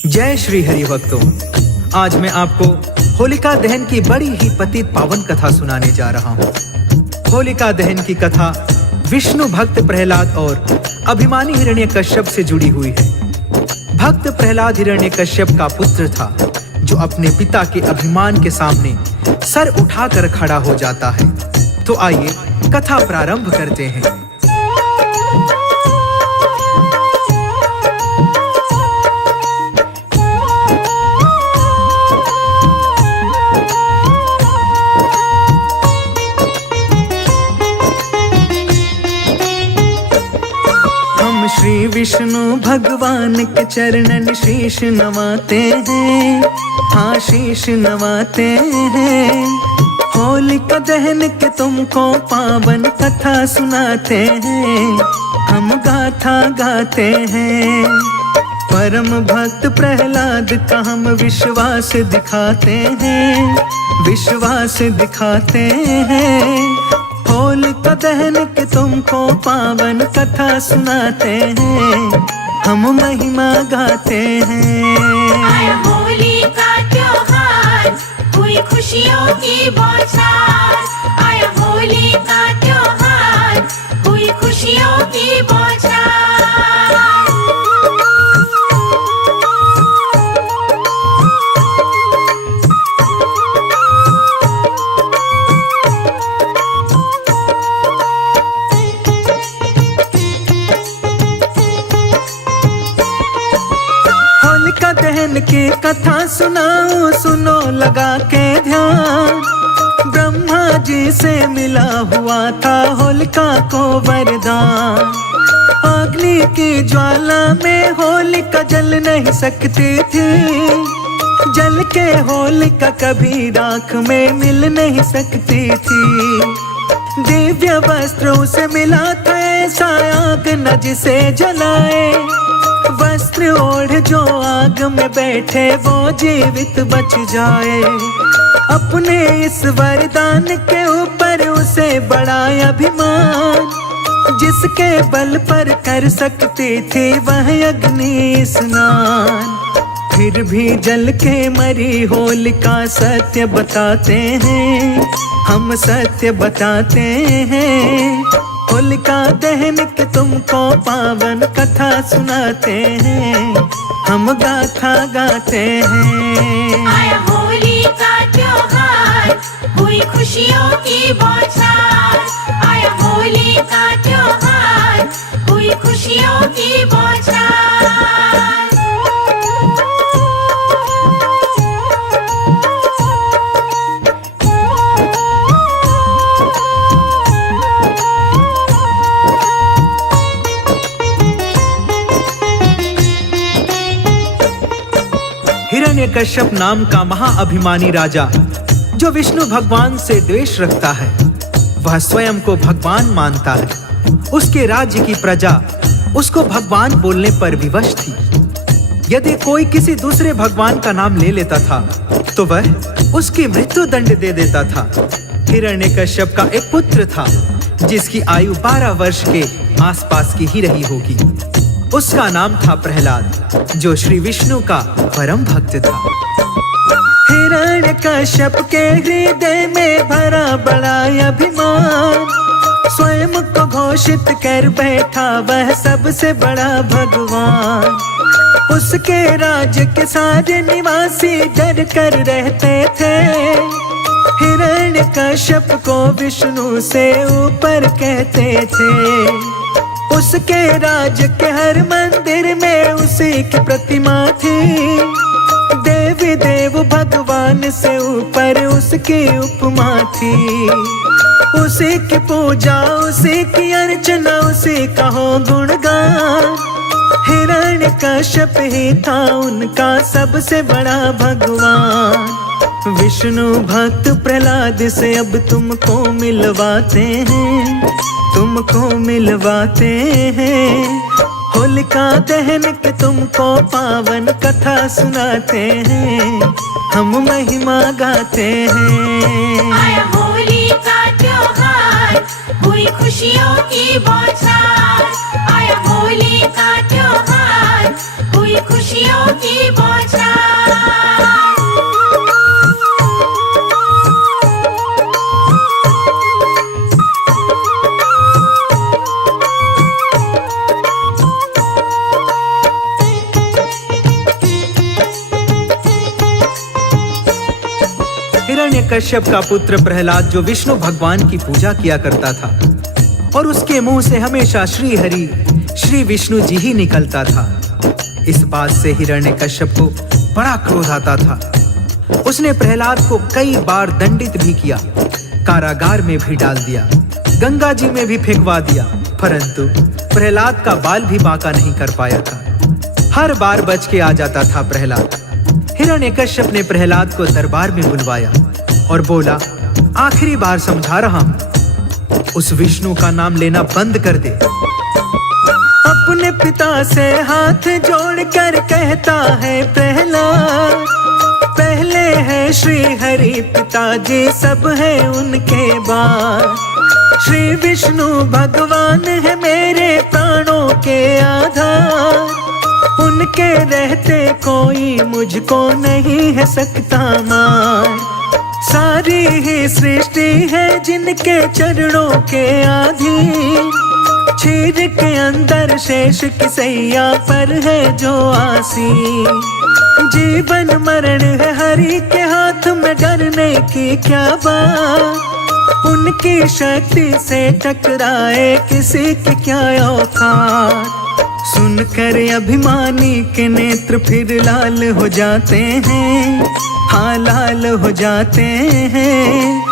जय श्री हरि भक्तों, आज मैं आपको होलिका दहन की बड़ी ही पतित पावन कथा सुनाने जा रहा हूँ। होलिका दहन की कथा विष्णु भक्त प्रहलाद और अभिमानी हिरण्यकश्यप से जुड़ी हुई है। भक्त प्रहलाद हिरण्यकश्यप का पुत्र था, जो अपने पिता के अभिमान के सामने सर उठाकर खड़ा हो जाता है। तो आइए कथा प्रारंभ करते हैं। श्री विष्णु भगवान के चरणन शीश नवाते हैं, हाँ शीश नवाते हैं। होलिका दहन के तुमको पावन कथा सुनाते हैं, हम गाथा गाते हैं। परम भक्त प्रहलाद का हम विश्वास दिखाते हैं, विश्वास दिखाते हैं। होलिका दहन के तुमको पावन कथा सुनाते हैं, हम महिमा गाते हैं। आया होली का त्योहार, हुई खुशियों की बौछार। आया होली का त्योहार, हुई खुशियों की बौछार। दहन की कथा सुनाओ, सुनो लगा के ध्यान। ब्रह्मा जी से मिला हुआ था होलिका को वरदान। अग्नि की ज्वाला में होलिका जल नहीं सकती थी, जल के होलिका कभी राख में मिल नहीं सकती थी। दिव्य वस्त्र उसे मिला था, ऐसा आग न जिसे जलाए। वस्त्र ओढ़ जो आग में बैठे, वो जीवित बच जाए। अपने इस वरदान के ऊपर उसे बड़ा अभिमान, जिसके बल पर कर सकती थी वह अग्नि स्नान। फिर भी जल के मरी होलिका सत्य बताते हैं, हम सत्य बताते हैं। होलिका दहन के तुमको पावन कथा सुनाते हैं, हम गाथा गाते हैं। आया होली का त्योहार, हुई खुशियों की बौछार। आया होली का त्योहार, हुई खुशियों की बौछार। हिरण्यकश्यप नाम का महाअभिमानी राजा, जो विष्णु भगवान से द्वेष रखता है, वह स्वयं को भगवान मानता है। उसके राज्य की प्रजा उसको भगवान बोलने पर विवश थी। यदि कोई किसी दूसरे भगवान का नाम ले लेता था, तो वह उसकी मृत्यु दंड दे देता था। हिरण्यकश्यप का एक पुत्र था, जिसकी आयु 12 वर्ष के आसपास की ही रही होगी। उसका नाम था प्रहलाद, जो श्री विष्णु का परम भक्त था। हिरण्यकश्यप के हृदय में भरा बड़ा अभिमान, स्वयं को घोषित कर बैठा वह सबसे बड़ा भगवान। उसके राज्य के सारे निवासी डर कर रहते थे। हिरण्यकश्यप को विष्णु से ऊपर कहते थे। उसके राज्य के हर मंदिर में उसी की प्रतिमा थी। देवी देव भगवान से ऊपर उसकी उपमा थी। उसी की पूजा, उसी की अर्चना, उसी का हो गुणगान। हिरण्यकश्यप ही था उनका सबसे बड़ा भगवान। विष्णु भक्त प्रहलाद से अब तुमको मिलवाते हैं, तुमको मिलवाते हैं। होलिका दहन के तुमको पावन कथा सुनाते हैं, हम महिमा गाते हैं। आया होली का त्योहार, हुई खुशियों की बौछार। आया होली का त्योहार, हुई खुशियों की बौछार। हिरण्यकश्यप का पुत्र प्रहलाद जो विष्णु भगवान की पूजा किया करता था और उसके मुंह से हमेशा श्री हरि श्री विष्णु जी ही निकलता था। इस बात से हिरण्यकश्यप को बड़ा क्रोध आता था। उसने प्रहलाद को कई बार दंडित भी किया, कारागार में भी डाल दिया, गंगा जी में भी फेंकवा दिया, परंतु प्रहलाद का बाल भी बांका नहीं कर पाया था। हर बार बच के आ जाता था प्रहलाद। हिरण्यकश्यप ने प्रहलाद को दरबार में बुलवाया और बोला, आखिरी बार समझा रहा हूं, उस विष्णु का नाम लेना बंद कर दे। अपने पिता से हाथ जोड़कर कहता है प्रहलाद, पहले है श्री हरि पिताजी, सब है उनके बाद। श्री विष्णु भगवान है मेरे प्राणों के आधार, उनके रहते कोई मुझको नहीं है सकता मार। सारी ही सृष्टि है जिनके चरणों के अधीन, क्षीर के अंदर शेष की सैया पर है जो आसीन। जीवन मरण है हरि के हाथ में, डरने की क्या बात, उनकी शक्ति से टकराए किसी की क्या औकात। सुनकर अभिमानी के नेत्र फिर लाल हो जाते हैं, हाँ लाल हो जाते हैं।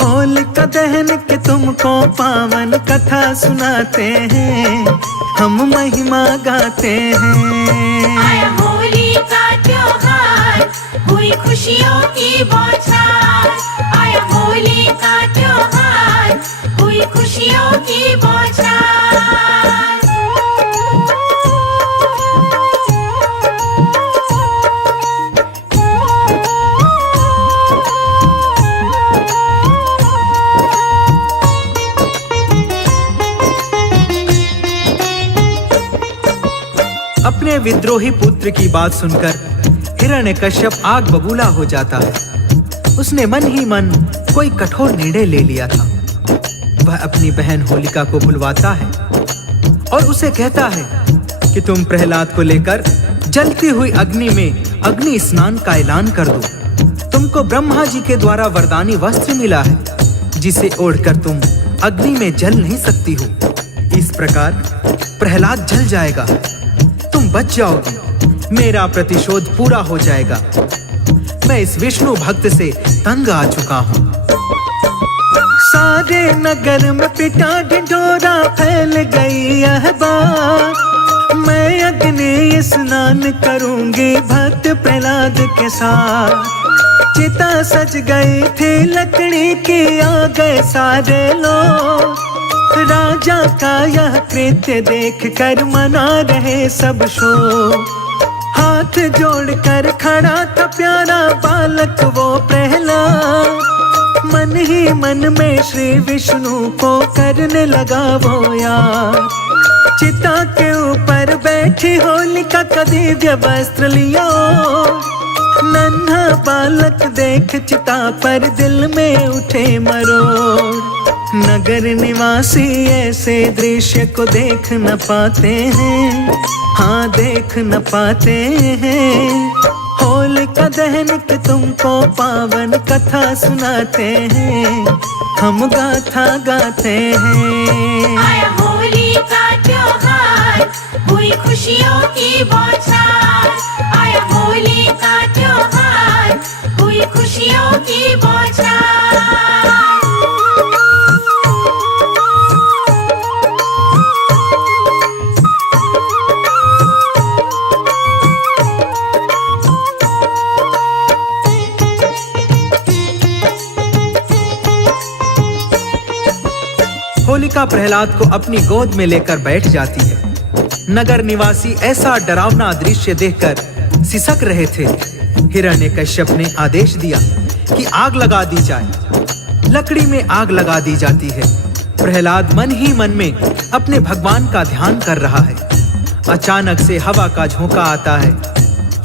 होलिका दहन के तुमको पावन कथा सुनाते हैं, हम महिमा गाते हैं। आया होली का त्योहार, हुई खुशियों की बौछार। आया होली का त्योहार, हुई खुशियों की बौछार। अपने विद्रोही पुत्र की बात सुनकर हिरण्यकश्यप आग बबूला हो जाता है। उसने मन ही मन कोई कठोर निर्णय ले लिया था। वह अपनी बहन होलिका को बुलवाता है और उसे कहता है कि तुम प्रहलाद को लेकर जलती हुई अग्नि में अग्नि स्नान का ऐलान कर दो। तुमको ब्रह्मा जी के द्वारा वरदानी वस्त्र मिला है, जिसे ओढ़कर तुम अग्नि में जल नहीं सकती हो। इस प्रकार प्रहलाद जल जाएगा, तुम बच जाओगी, मेरा प्रतिशोध पूरा हो जाएगा। मैं इस विष्णु भक्त से तंग आ चुका हूँ। सारे नगर में पिटा ढिढोरा फैल गई यह बात, मैं अग्नि स्नान करूंगी भक्त प्रहलाद के साथ। चिता सज गई थी लकड़ी की, आ गए सारे लोग। राजा का यह कृत्य देख कर मना रहे सब शोक। हाथ जोड़कर खड़ा था प्यारा बालक वो प्रहलाद, मन ही मन में श्री विष्णु को करने लगा वो याद। चिता के ऊपर बैठी होलिका का दिव्य वस्त्र लियो, नन्हा बालक देख चिता पर दिल में उठे मरोड़। नगर निवासी ऐसे दृश्य को देख न पाते हैं, हाँ देख न पाते हैं। होलिका दहन के तुमको पावन कथा सुनाते हैं, हम गाथा गाते हैं। आया होली का त्योहार, हुई खुशियों की बौछार। आया होली का त्योहार, हुई खुशियों की बौछार। होलिका प्रहलाद को अपनी गोद में लेकर बैठ जाती है। नगर निवासी ऐसा डरावना दृश्य देखकर सिसक रहे थे। हिरण्यकश्यप ने आदेश दिया कि आग लगा दी जाए। लकड़ी में आग लगा दी जाती है। प्रहलाद मन ही मन में अपने भगवान का ध्यान कर रहा है। अचानक से हवा का झोंका आता है।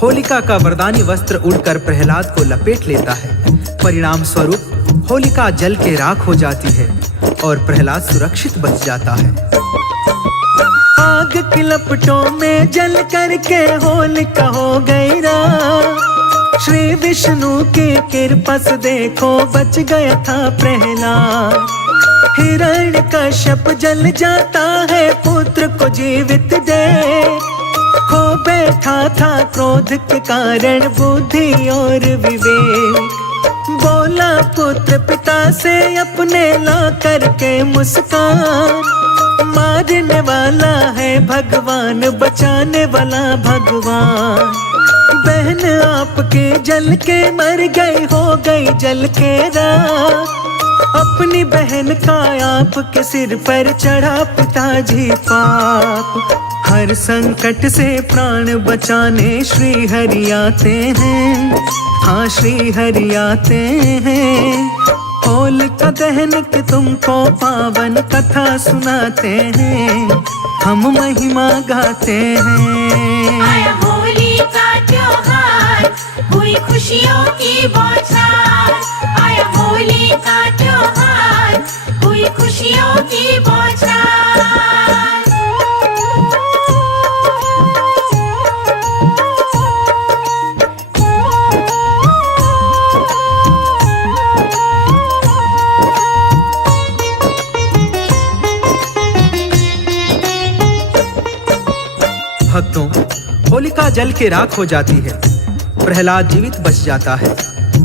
होलिका का वरदानी वस्त्र उड़कर प्रहलाद को लपेट लेता है। परिणाम स्वरूप होलिका जल के राख हो जाती है और प्रहलाद सुरक्षित बच जाता है। आग की लपटों में जल करके होलिका हो गई राख। श्री विष्णु विष्णु की कृपा से देखो बच गया था प्रहलाद। हिरण्यकश्यप जल जाता है पुत्र को जीवित दे, खो बैठा था क्रोध के कारण बुद्धि और विवेक। बोला पुत्र पिता से अपने ला करके मुस्कान, मारने वाला है भगवान बचाने वाला भगवान। बहन आपके जल के मर गई हो गई जल के राख, अपनी बहन का आपके सिर पर चढ़ा पिताजी पाप। हर संकट से प्राण बचाने श्री हरि आते हैं, हाँ श्री हरि आते हैं। होलिका दहन के तुमको पावन कथा सुनाते हैं, हम महिमा गाते हैं। आया होली का त्योहार, हुई खुशियों की बौछार। आया होली का त्योहार, हुई खुशियों की बौछार। भक्तों, होलिका जल के राख हो जाती है, प्रहलाद जीवित बच जाता है।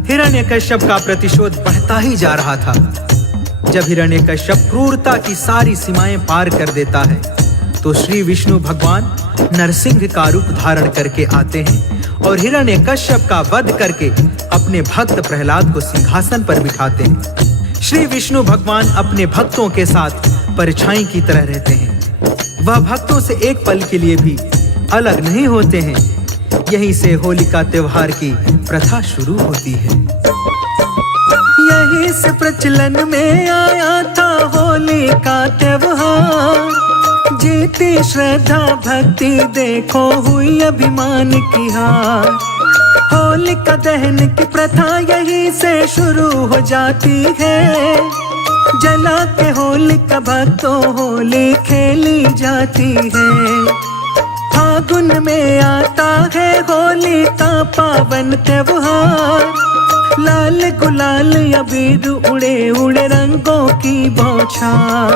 हिरण्यकश्यप का प्रतिशोध बढ़ता ही जा रहा था। जब हिरण्यकश्यप क्रूरता की सारी सीमाएं पार कर देता है तो श्री विष्णु भगवान नरसिंह का रूप धारण करके आते हैं और हिरण्यकश्यप का वध करके अपने भक्त प्रहलाद को सिंहासन पर बिठाते हैं। श्री विष्णु भगवान अपने भक्तों के साथ परछाई की तरह रहते हैं। वह भक्तों से एक पल के लिए भी अलग नहीं होते हैं। यहीं से होलिका त्योहार की प्रथा शुरू होती है। यहीं से प्रचलन में आया था होली का त्योहार, जीती श्रद्धा भक्ति देखो हुई अभिमान की हार। होलिका दहन की प्रथा यहीं से शुरू हो जाती है, जला के होलिका भक्तों होली खेली जाती है। फागुन में आता है होली का पावन त्योहार, लाल गुलाल अबीर उड़े उड़े रंगों की बौछार।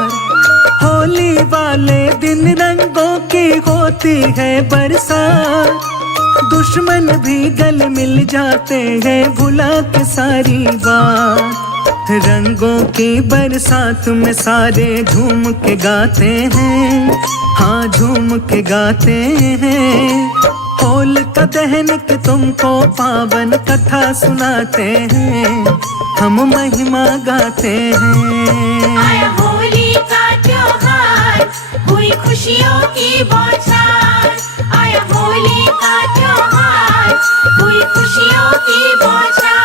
होली वाले दिन रंगों की होती है बरसात, दुश्मन भी गले मिल जाते हैं भुला के सारी बात। रंगों की बरसात में सारे झूम के गाते हैं, हाँ झूम के गाते हैं। होलिका दहन के तुमको पावन कथा सुनाते हैं, हम महिमा गाते हैं। आया होली का त्योहार, हुई खुशियों की बौछार। आया होली का त्योहार, हुई खुशियों की बौछार।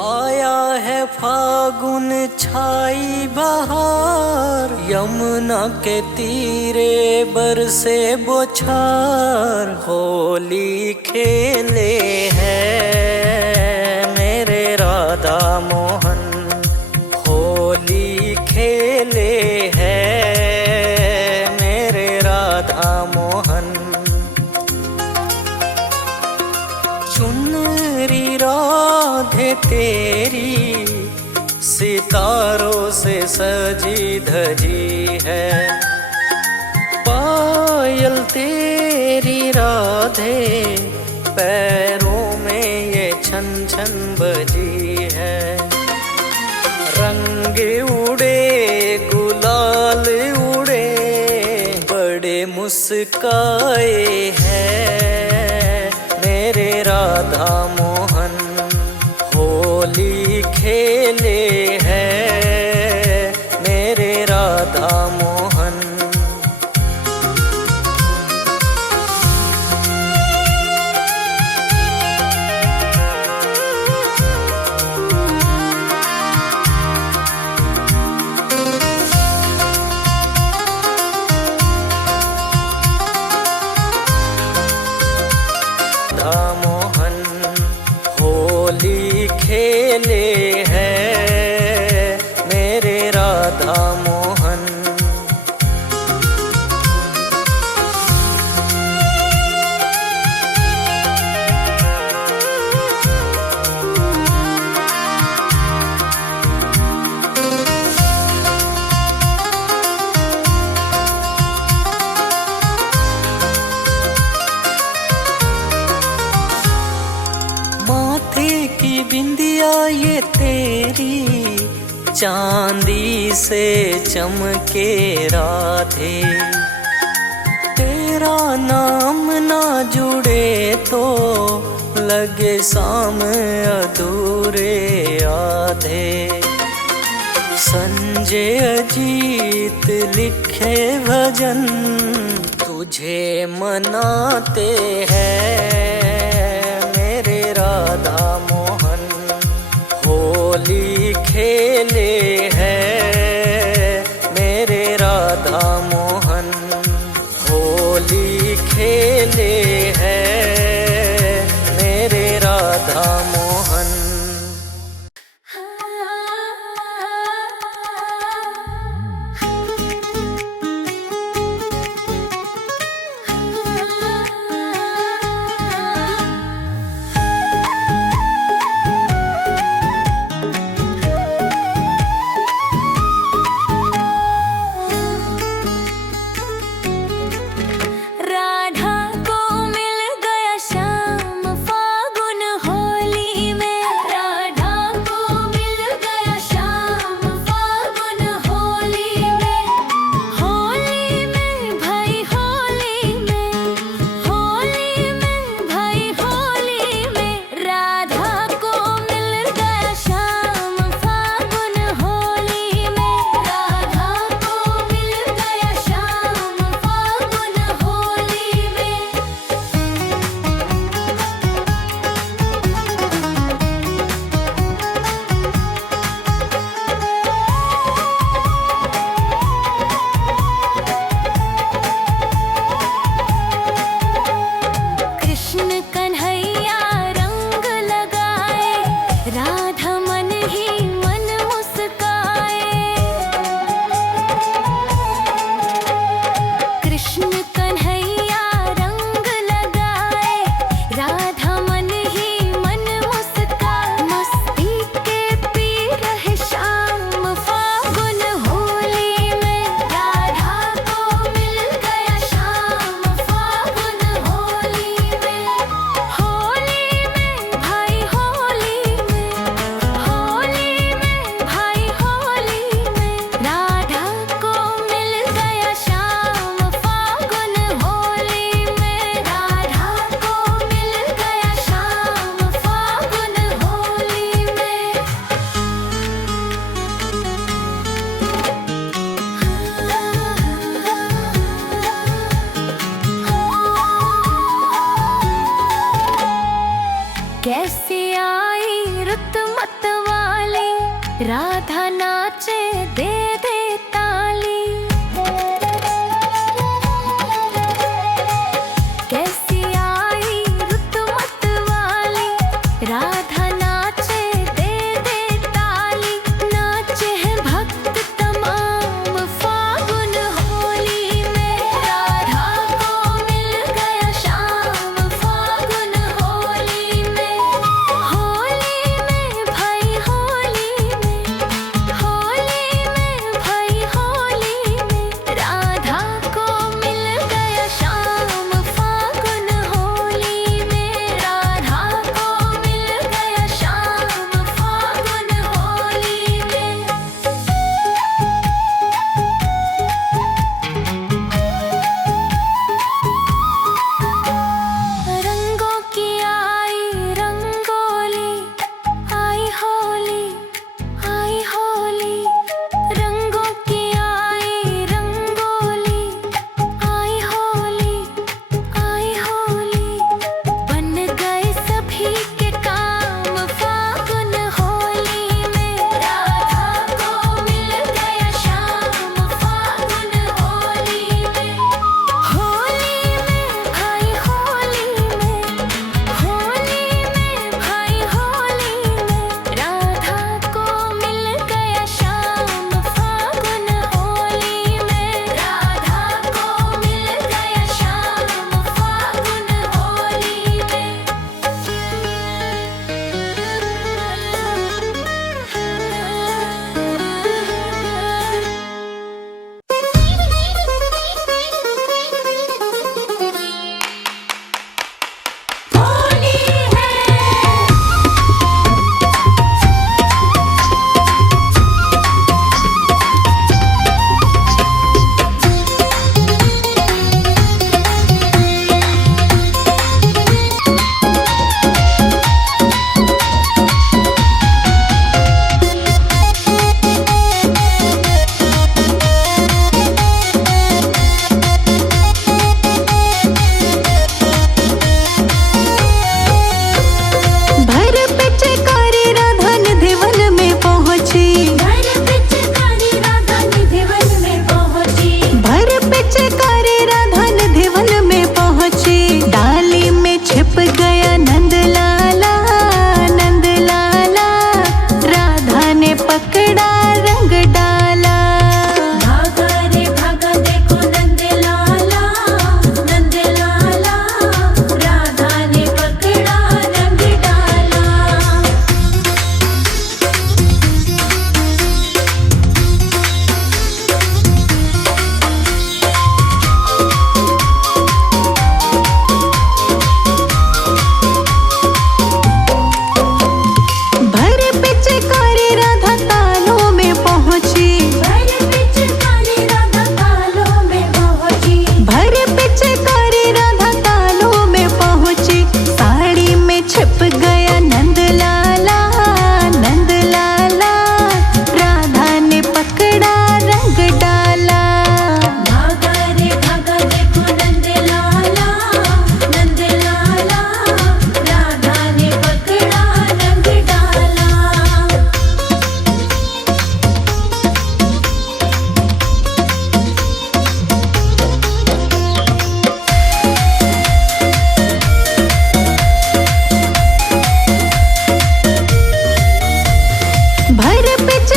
आया है फागुन छाई बहार, यमुना के तीरे बरसे बौछार। होली खेले हैं मेरे राधा मोहन, होली खेले हैं मेरे राधा मोहन। चुनरी राधे तेरी सितारों से सजी धजी है, पायल तेरी राधे पैरों में ये छन छन बजी है। रंग उड़े गुलाल उड़े बड़े मुस्काए हैं मेरे राधा मोहन। होली खेले हैं मेरे राधा मोहन। राधा मोहन होली खेले हैं चांदी से चमके राधे। तेरा नाम ना जुड़े तो लगे शाम अधूरे आधे। संजय अजीत लिखे भजन तुझे मनाते हैं मेरे राधा मोहन। होली खेले हैं मेरे राधा मोहन। होली खेले हैं मेरे राधा मोहन। राधा को मिल गया श्याम फागुन होली में। राधा को मिल गया श्याम फागुन होली में। होली में भाई होली में। होली में भाई होली में। राधा को मिल गया श्याम फागुन होली में। राधा को मिल गया श्याम फागुन होली में। कृष्ण कन्हैया रंग लगाए। राधा मन ही मन मुस्काए। कृष्ण कन्हैया रंग लगाए। राधा मन ही मन मुस्काए। मस्ती के पी रहे शाम फागुन होली में। राधा को मिल गया शाम फागुन होली में। होली में भाई होली में। होली में भाई होली में। राधा को मिल गया श्याम फागुन होली में। राधा को मिल गया श्याम फागुन होली में। कैसे आई रुत मत वाली। राधा नाचे दे दे ताली। कैसी आई रुत मत वाली। राधा नाचे दे दे ताली। नाचे हैं भक्त तमाम फागुन होली में। राधा को मिल गया श्याम फागुन होली में। होली में भाई होली में। होली में भाई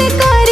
होलिका